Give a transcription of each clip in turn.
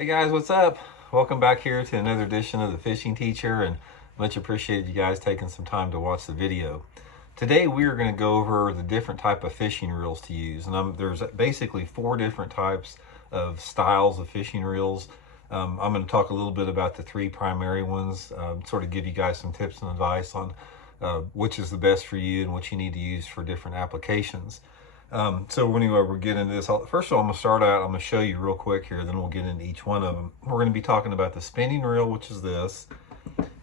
Hey guys, what's up? Welcome back here to another edition of the Fishing Teacher, and much appreciated you guys taking some time to watch the video. Today we are going to go over the different type of fishing reels to use, and there's basically 4 different types of styles of fishing reels. I'm going to talk a little bit about the 3 primary ones, sort of give you guys some tips and advice on which is the best for you and what you need to use for different applications. So anyway, we'll get into this. First of all, I'm going to start out, I'm going to show you real quick here, then we'll get into each one of them. We're going to be talking about the spinning reel, which is this,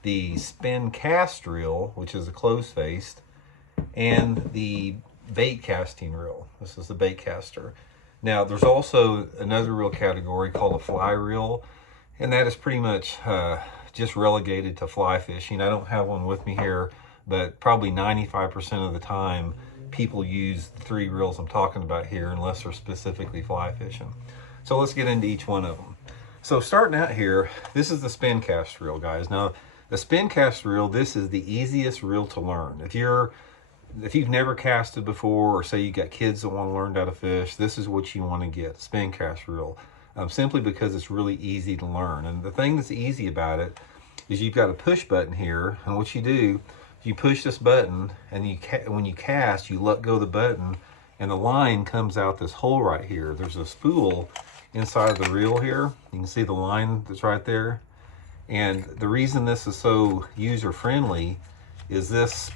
the spin cast reel, which is a closed-faced, and the bait casting reel. This is the bait caster. Now, there's also another reel category called a fly reel, and that is pretty much just relegated to fly fishing. I don't have one with me here, but probably 95% of the time, people use the 3 reels I'm talking about here unless they're specifically fly fishing. So let's get into each one of them. So starting out here, this is the spin cast reel, guys. Now, the spin cast reel, this is the easiest reel to learn. If you've never casted before, or say you got kids that want to learn how to fish, this is what you want to get, spin cast reel, simply because it's really easy to learn. And the thing that's easy about it is you've got a push button here, and what you do, you push this button, and when you cast, you let go of the button, and the line comes out this hole right here. There's a spool inside of the reel here. You can see the line that's right there. And the reason this is so user-friendly is this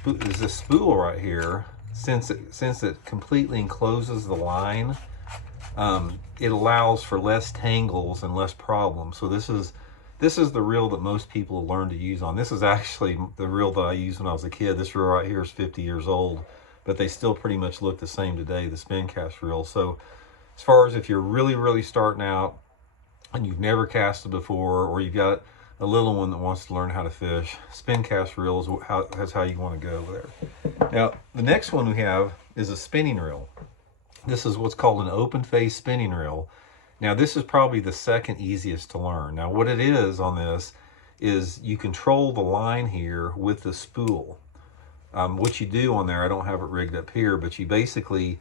spool right here. Since it completely encloses the line, it allows for less tangles and less problems. So this is the reel that most people learn to use on. This is actually the reel that I used when I was a kid. This reel right here is 50 years old, but they still pretty much look the same today, the spin cast reel. So as far as if you're really starting out and you've never casted before, or you've got a little one that wants to learn how to fish, spin cast reel is that's how you want to go there. Now, the next one we have is a spinning reel. This is what's called an open face spinning reel. Now, this is probably the second easiest to learn. Now, what it is on this is you control the line here with the spool. What you do on there, I don't have it rigged up here, but you basically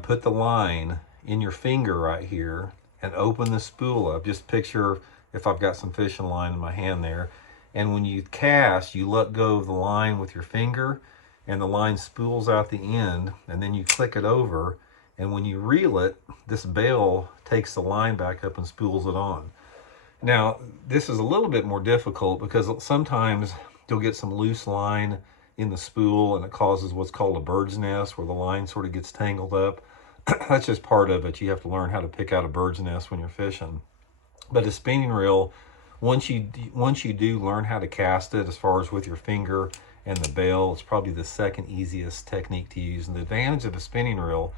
put the line in your finger right here and open the spool up. Just picture if I've got some fishing line in my hand there. And when you cast, you let go of the line with your finger, and the line spools out the end, and then you click it over. And when you reel it, this bail takes the line back up and spools it on. Now, this is a little bit more difficult because sometimes you'll get some loose line in the spool and it causes what's called a bird's nest, where the line sort of gets tangled up. That's just part of it. You have to learn how to pick out a bird's nest when you're fishing. But a spinning reel, once you do learn how to cast it, as far as with your finger and the bail, it's probably the second easiest technique to use. And the advantage of a spinning reel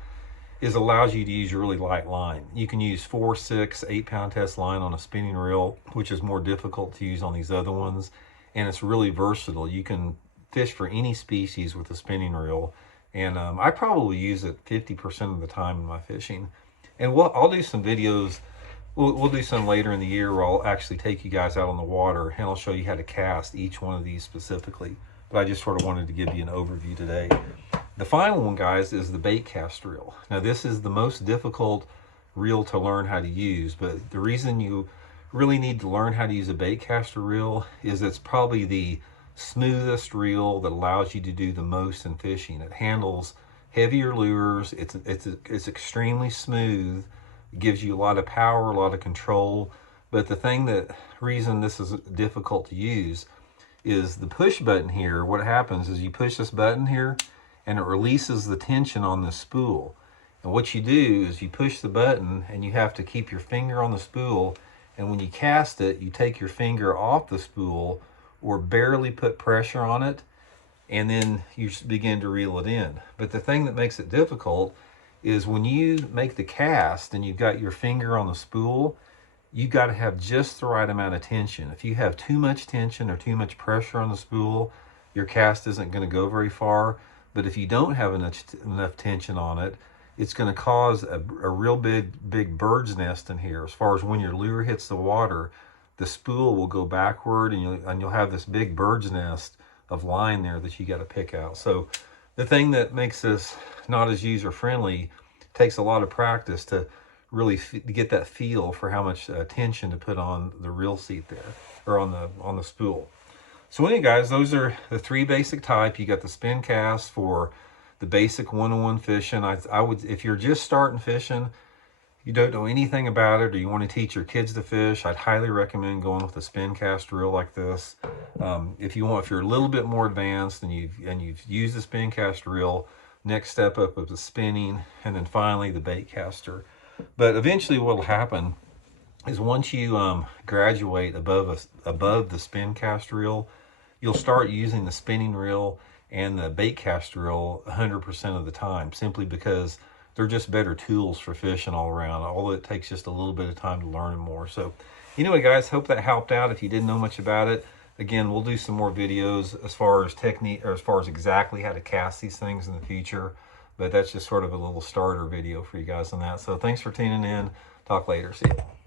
is allows you to use really light line. You can use 4, 6, 8 pound test line on a spinning reel, which is more difficult to use on these other ones. And it's really versatile. You can fish for any species with a spinning reel. And I probably use it 50% of the time in my fishing. And I'll do some videos. We'll do some later in the year where I'll actually take you guys out on the water and I'll show you how to cast each one of these specifically. But I just sort of wanted to give you an overview today. The final one, guys, is the bait cast reel. Now, this is the most difficult reel to learn how to use, but the reason you really need to learn how to use a bait caster reel is it's probably the smoothest reel that allows you to do the most in fishing. It handles heavier lures. It's extremely smooth. It gives you a lot of power, a lot of control. But the reason this is difficult to use is the push button here. What happens is you push this button here, and it releases the tension on the spool. And what you do is you push the button and you have to keep your finger on the spool, and when you cast it, you take your finger off the spool or barely put pressure on it, and then you begin to reel it in. But the thing that makes it difficult is when you make the cast and you've got your finger on the spool, you've got to have just the right amount of tension. If you have too much tension or too much pressure on the spool, your cast isn't going to go very far. But if you don't have enough tension on it, it's going to cause a real big bird's nest in here. As far as when your lure hits the water, the spool will go backward, and you'll have this big bird's nest of line there that you got to pick out. So the thing that makes this not as user friendly takes a lot of practice to really get that feel for how much tension to put on the reel seat there, or on the spool. So anyway, guys, those are the 3 basic type. You got the spin cast for the basic one-on-one fishing. I would, if you're just starting fishing, you don't know anything about it, or you want to teach your kids to fish, I'd highly recommend going with a spin cast reel like this. If you're a little bit more advanced and you've used the spin cast reel, next step up is the spinning, and then finally the bait caster. But eventually, what will happen is once you graduate above the spin cast reel, you'll start using the spinning reel and the bait cast reel 100% of the time, simply because they're just better tools for fishing all around. Although it takes just a little bit of time to learn more. So anyway, guys, hope that helped out. If you didn't know much about it, again, we'll do some more videos as far as technique, or as far as exactly how to cast these things in the future. But that's just sort of a little starter video for you guys on that. So thanks for tuning in. Talk later. See you.